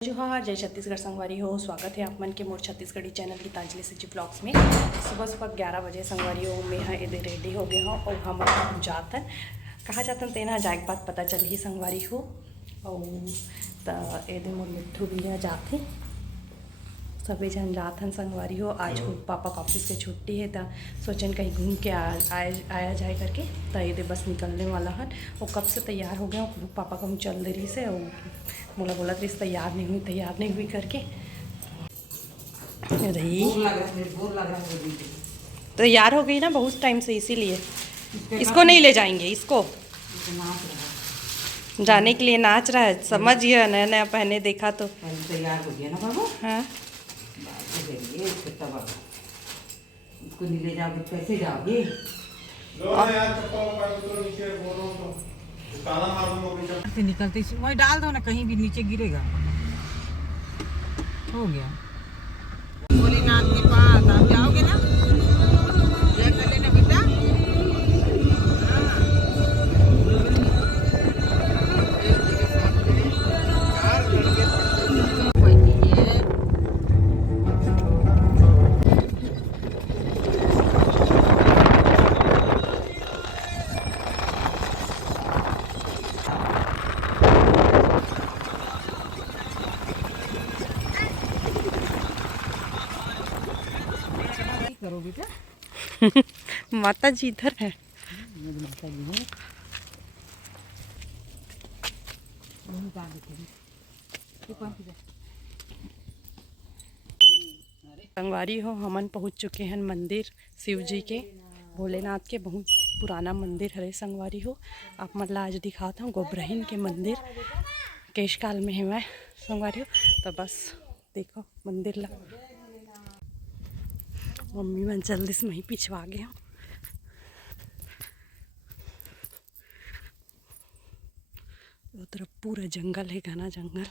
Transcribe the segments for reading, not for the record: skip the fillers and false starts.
जोहार जय छत्तीसगढ़ संगवारी हो। स्वागत है आप मन के मोर छत्तीसगढ़ी चैनल की तांजली सिटी ब्लॉग्स में। सुबह सुबह 11 बजे संगवारी हो मैं हाँ इधर रेडी हो गए हो और हम जातन कहाँ जातन तेना जाए बात पता चल ही संगवारी हो। और एदे मोर मिट्ठू भैया जाते सभी जन जाथन संगवारी हो। आज को पापा का ऑफिस से छुट्टी है तो सोचन कहीं घूम के आया जाए करके तो ये बस निकलने वाला है। वो कब से तैयार हो गया पापा का हम चल दे रही से बोला रही तैयार नहीं हुई करके रही तैयार हो गई ना बहुत टाइम से, इसीलिए इसको नहीं ले जाएंगे। इसको जाने के लिए नाच रहा है, समझिए नया नया पहने देखा तो तैयार हो गया ना बाबू। हाँ इसको नहीं ले जाओगे कैसे जाओगे? निकलते वही डाल दो ना, कहीं भी नीचे गिरेगा। हो गया भोलेनाथ के पास आप जाओगे ना, जय कर लेना बेटा। करो बेटा। माता जी इधर है। माता जी है संगवारी हो हमन पहुंच चुके हैं मंदिर शिव जी के, भोलेनाथ के बहुत पुराना मंदिर है संगवारी हो। आप मतलब आज दिखाता हूँ गोब्रहीन के मंदिर केशकाल में है मैं संगवारी हो। तो बस देखो मंदिर ला मम्मी मन जल्दी से वहीं पिछवा गए हूँ। वो तरफ पूरा जंगल है, घना जंगल।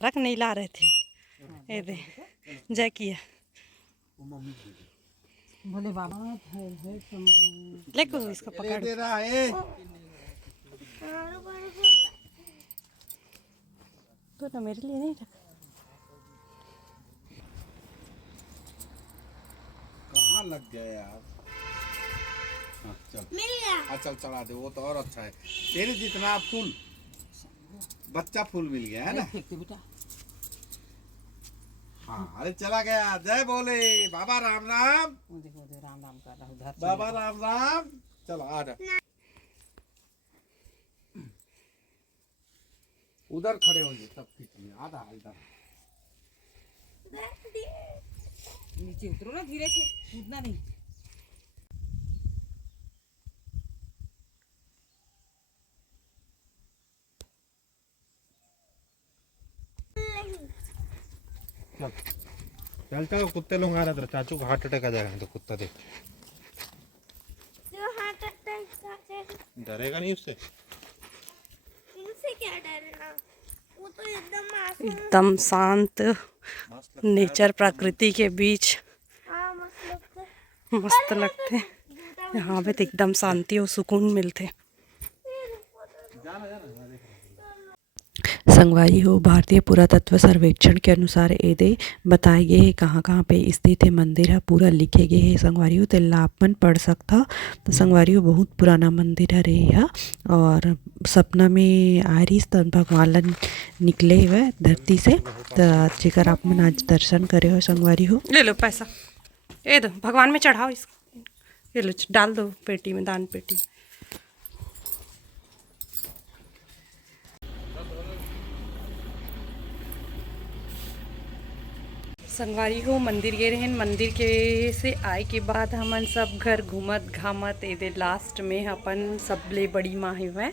रख नहीं ला रहे थे ये दे जय किया बोले बाबा लेको इसको पकड़ दे रहा है। तो ना मेरे लिए नहीं था। कहाँ लग गया यार? हाँ, चल चल चला दे, वो तो और अच्छा है। तेरे जितना फूल बच्चा फूल मिल गया है ना। बेटा हाँ अरे चला गया। जय बोले बाबा राम राम। देखो राम राम कर रहा उधर बाबा राम राम। चलो आ जा, उधर खड़े होंगे तब खींचिए। आधा इधर नीचे उतरो ना धीरे से, कूदना नहीं। चल चल कुत्ते लोग आ रहे थे, चाचू को हार्ट अटैक आ जाएगा तो कुत्ता देख डरेगा नहीं उससे। इनसे क्या डरना, वो तो एकदम एकदम शांत नेचर प्रकृति के बीच मस्त लगते। यहाँ पे तो एकदम शांति और सुकून मिलते। संगवारी हो भारतीय पुरातत्व सर्वेक्षण के अनुसार ये बताए गए है कहाँ कहाँ पे स्थित है मंदिर है, पूरा लिखे गए है संगवारी हो। तो लापन पढ़ सकता। तो संगवारी हो बहुत पुराना मंदिर है यह। और सपना में आ रही तन भगवान निकले हुए धरती से, तो जेकर आप मन आज दर्शन करे हो संगवारी हो। ले लो पैसा, ये दो भगवान में चढ़ाओ इसको, ये लो डाल दो पेटी में, दान पेटी। संगवारी हो मंदिर गए रहे। मंदिर के से आए के बाद हमन सब घर घूमत घामत एदे लास्ट में अपन सबले बड़ी माँ है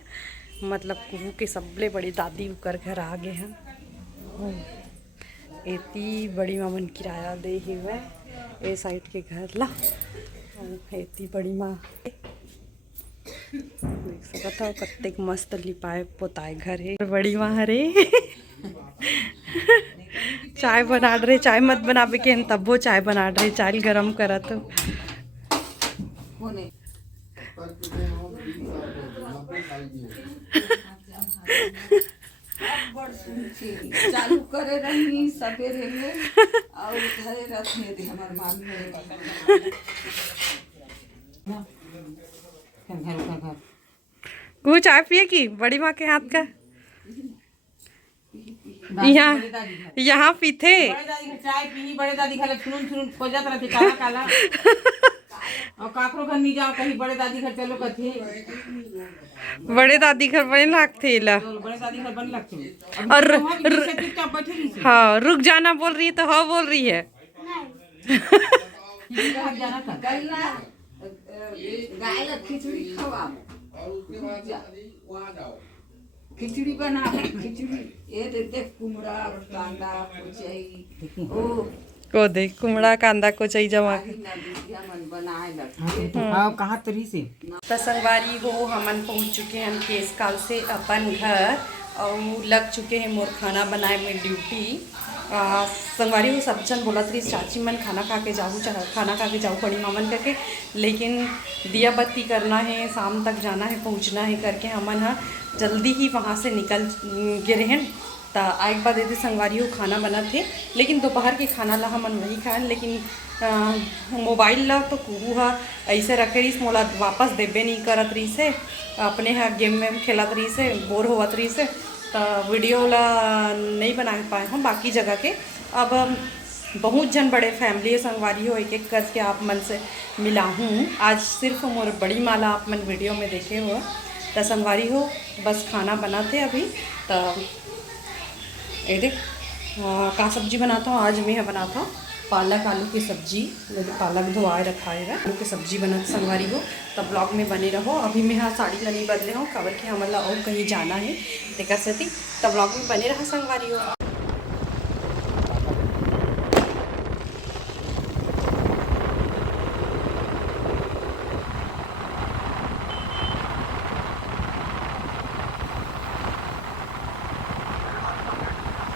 मतलब कुहू के सबले बड़ी दादी उकर घर आ गए हैं। एती बड़ी माँ मन किराया दे हुए ए साइड के घर ला। एती बड़ी माँ देख सकत हो कत्तेक मस्त लिपाए पोताए घर है। बड़ी माँ हरे चाय बना रहे, चाय मत बनावे के हन तब वो चाय बना रहे, चाय गरम करत। होने चालू करे रही सवेरे में और घरे रखने दे हमार मामी घर वो चाय पिए की बड़ी माँ के हाथ का यहाँ पीते बड़े दादी चाय पी, बड़े दादी घर सुन खोजत रहते काला काला और काकरो घर नहीं जाओ कहीं बड़े दादी घर चलो कथे बड़े दादी घर बने लगते ला। तो बड़े दादी घर बन लगते और चुपचाप बैठे रही से हाँ रुक जाना बोल रही है तो हाँ बोल रही है। कहाँ जाना था गाय ला खिचड़ी खवा खिचड़ी बना खिचड़ी ये देते कुमड़ा कांदा कुचई को दे कुमड़ा कांदा को चाहिए जमा मन बनाए लगते हाँ कहाँ तरी से तो संगवारी हो हमन पहुँच चुके हैं केस काल से अपन घर और लग चुके हैं मोर खाना बनाए में ड्यूटी। संगवारी हो सब जन बोलत रही चाची मन खाना खा के जाऊँ बड़ी मामन करके, लेकिन दिया बत्ती करना है, शाम तक जाना है, पहुँचना है करके हमन हाँ जल्दी ही वहाँ से निकल गिरे हैं। तो एक बार देते संगवारी हो खाना बना थे, लेकिन दोपहर के खाना ला हमन वही खाएं, लेकिन मोबाइल ला तो कुहू हा ऐसे रखे रही मोला वापस देबे नहीं करत रही से, अपने यहाँ गेम में खेलत रही से, बोर होवत रही से, तो वीडियो ला नहीं बना पाए हम बाकी जगह के। अब बहुत जन बड़े फैमिली संगवारी हो एक एक करके आप मन से मिला हूँ आज, सिर्फ मोर बड़ी माला आप मन वीडियो में देखे हो। तो संगवारी हो बस खाना बनाते अभी। तो ये देख का सब्जी बनाता हूँ आज, मैं बनाता हूँ पालक आलू की सब्जी, पालक धोआए रखा है आलू की सब्जी बना संगवारी हो। तब ब्लॉग में बने रहो। अभी मैं हाँ साड़ी ला नहीं बदले हूँ कवर के हमला और कहीं जाना है देकर से थी, तब ब्लॉग में बने रहा संगवारी हो।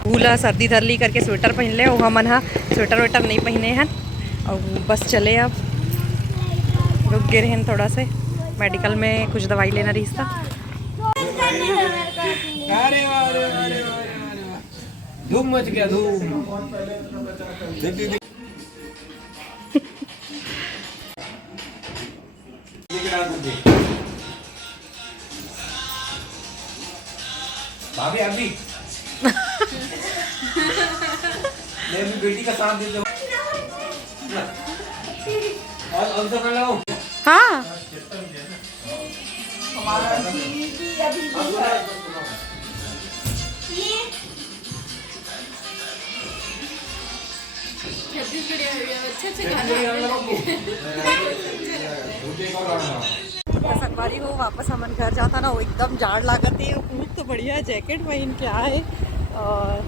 भूला सर्दी धरली करके स्वेटर पहन ले, और हमन हाँ स्वेटर वेटर नहीं पहने हैं और बस चले। अब रुक गए हैं थोड़ा से, मेडिकल में कुछ दवाई लेना रही था। धूम मच गया धूम। भाभी अभी मैं अपनी बेटी का साथ देता हूँ और तो कर लो। हाँ संगवारी हो वापस हमन घर जाता ना, वो एकदम जाड़ लागत है, खूब तो बढ़िया जैकेट पहन के आए और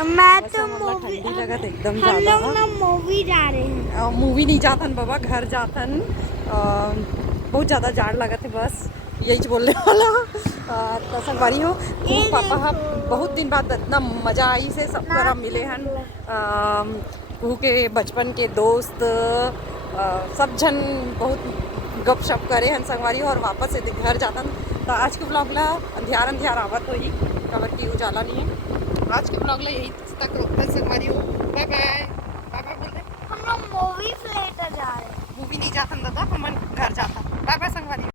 मैं बस तो हमला मूवी ठंडी लगत एकदम हम ज़्यादा। लोग ना मूवी जा रहे हैं। मूवी नहीं जातन बाबा, घर जातन। बहुत ज़्यादा जाड़ लगत है, बस यही बोलने वाला। तो संगवारी हो पापा हाँ बहुत दिन बाद इतना मज़ा आई से सब तरह मिले हन। कुहू के बचपन के दोस्त सब जन बहुत गपशप करे हन संगवारी हो, और वापस से घर जातन। तो आज के ब्लॉग ला अंधियार आवत हो ही, खबर की उजाला नहीं है। आज के ब्लॉग ला यही तक रोकते संगवारी हो। बाय बाय बाय बाय बोल दे। हम लोग मूवी थिएटर जा रहे हैं। मूवी नहीं जातन दादा हमन